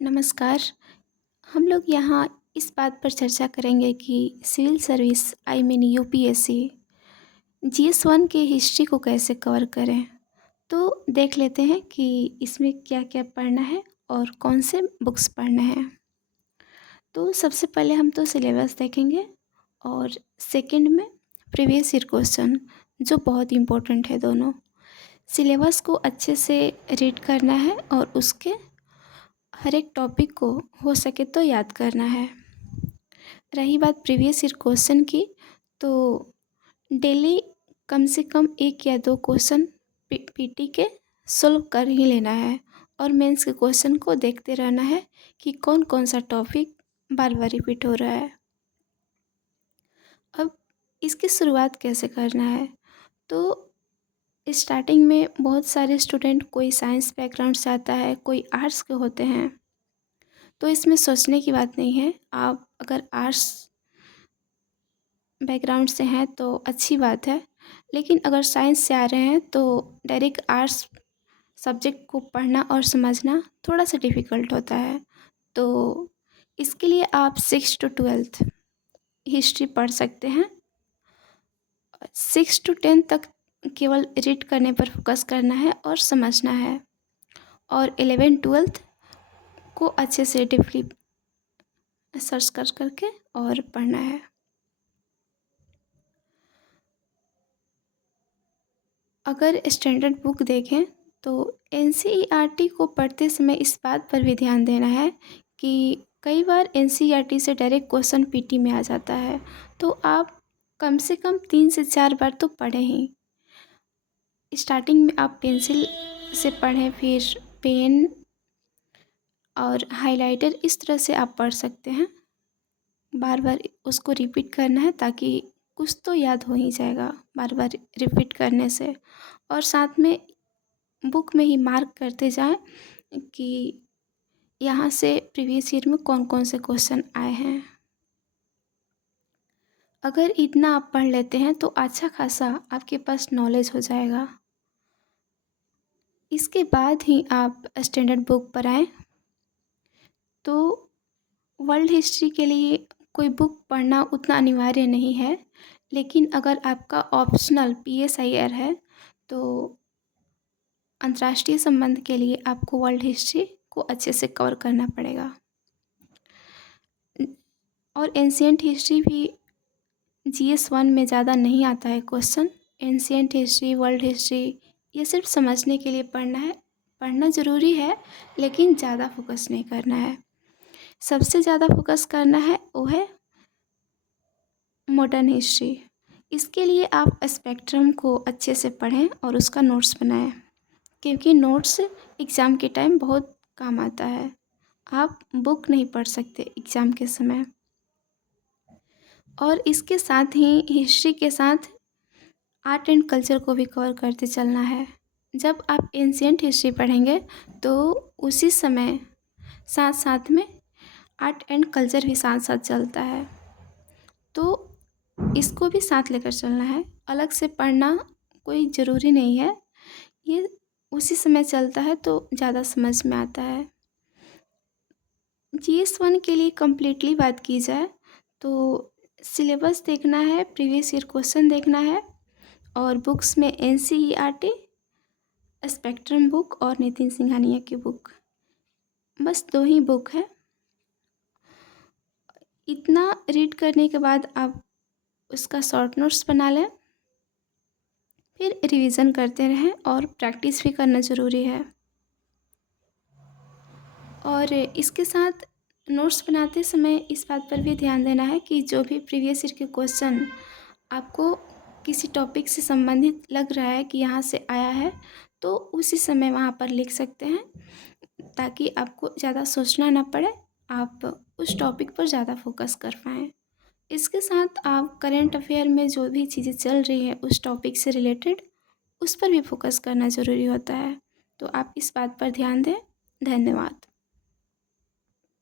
नमस्कार। हम लोग यहाँ इस बात पर चर्चा करेंगे कि सिविल सर्विस यूपीएससी जीएस 1 के हिस्ट्री को कैसे कवर करें। तो देख लेते हैं कि इसमें क्या क्या पढ़ना है और कौन से बुक्स पढ़ने हैं। तो सबसे पहले हम तो सिलेबस देखेंगे और सेकंड में प्रीवियस ईयर क्वेश्चन, जो बहुत इम्पोर्टेंट है दोनों। सिलेबस को अच्छे से रीड करना है और उसके हर एक टॉपिक को हो सके तो याद करना है। रही बात प्रीवियस ईयर क्वेश्चन की, तो डेली कम से कम एक या दो क्वेश्चन पीटी के सॉल्व कर ही लेना है और मेंस के क्वेश्चन को देखते रहना है कि कौन कौन सा टॉपिक बार बार रिपीट हो रहा है। अब इसकी शुरुआत कैसे करना है, तो स्टार्टिंग में बहुत सारे स्टूडेंट, कोई साइंस बैकग्राउंड से आता है, कोई आर्ट्स के होते हैं, तो इसमें सोचने की बात नहीं है। आप अगर आर्ट्स बैकग्राउंड से हैं तो अच्छी बात है, लेकिन अगर साइंस से आ रहे हैं तो डायरेक्ट आर्ट्स सब्जेक्ट को पढ़ना और समझना थोड़ा सा डिफ़िकल्ट होता है। तो इसके लिए आप 6 to 12 हिस्ट्री पढ़ सकते हैं। 6 to 10 तक केवल रीड करने पर फोकस करना है और समझना है, और 11 12 को अच्छे से डीपली सर्च कर करके और पढ़ना है। अगर स्टैंडर्ड बुक देखें तो एनसीईआरटी को पढ़ते समय इस बात पर भी ध्यान देना है कि कई बार एनसीईआरटी से डायरेक्ट क्वेश्चन पीटी में आ जाता है, तो आप कम से कम 3 से 4 बार तो पढ़ें ही। स्टार्टिंग में आप पेंसिल से पढ़ें, फिर पेन और हाइलाइटर, इस तरह से आप पढ़ सकते हैं। बार बार उसको रिपीट करना है ताकि कुछ तो याद हो ही जाएगा बार बार रिपीट करने से। और साथ में बुक में ही मार्क करते जाएं कि यहाँ से प्रीवियस ईयर में कौन कौन से क्वेश्चन आए हैं। अगर इतना आप पढ़ लेते हैं तो अच्छा खासा आपके पास नॉलेज हो जाएगा। इसके बाद ही आप स्टैंडर्ड बुक पर आएँ। तो वर्ल्ड हिस्ट्री के लिए कोई बुक पढ़ना उतना अनिवार्य नहीं है, लेकिन अगर आपका ऑप्शनल पीएसआईआर है तो अंतर्राष्ट्रीय संबंध के लिए आपको वर्ल्ड हिस्ट्री को अच्छे से कवर करना पड़ेगा। और एंशिएंट हिस्ट्री भी जीएस 1 में ज़्यादा नहीं आता है question. Ancient history, world history, ये सिर्फ समझने के लिए पढ़ना है। पढ़ना ज़रूरी है, लेकिन ज़्यादा फोकस नहीं करना है। सबसे ज़्यादा फोकस करना है वो है मॉडर्न हिस्ट्री। इसके लिए आप स्पेक्ट्रम को अच्छे से पढ़ें और उसका नोट्स बनाएं, क्योंकि नोट्स एग्ज़ाम के टाइम बहुत काम आता है। आप बुक नहीं पढ़ सकते एग्ज़ाम के समय। और इसके साथ ही हिस्ट्री के साथ आर्ट एंड कल्चर को भी कवर करते चलना है। जब आप एंशिएंट हिस्ट्री पढ़ेंगे तो उसी समय साथ साथ में आर्ट एंड कल्चर भी साथ साथ चलता है, तो इसको भी साथ लेकर चलना है। अलग से पढ़ना कोई ज़रूरी नहीं है, ये उसी समय चलता है तो ज़्यादा समझ में आता है। जीएस 1 के लिए कम्प्लीटली बात की जाए तो सिलेबस देखना है, प्रीवियस ईयर क्वेश्चन देखना है, और बुक्स में एनसीईआरटी, स्पेक्ट्रम बुक और नितिन सिंघानिया की बुक, बस 2 ही बुक है। इतना रीड करने के बाद आप उसका शॉर्ट नोट्स बना लें, फिर रिवीजन करते रहें और प्रैक्टिस भी करना ज़रूरी है। और इसके साथ नोट्स बनाते समय इस बात पर भी ध्यान देना है कि जो भी प्रीवियस ईयर के क्वेश्चन आपको किसी टॉपिक से संबंधित लग रहा है कि यहाँ से आया है, तो उसी समय वहाँ पर लिख सकते हैं, ताकि आपको ज़्यादा सोचना ना पड़े, आप उस टॉपिक पर ज़्यादा फोकस कर पाएँ। इसके साथ आप करेंट अफेयर में जो भी चीज़ें चल रही हैं उस टॉपिक से रिलेटेड, उस पर भी फोकस करना ज़रूरी होता है। तो आप इस बात पर ध्यान दें। धन्यवाद।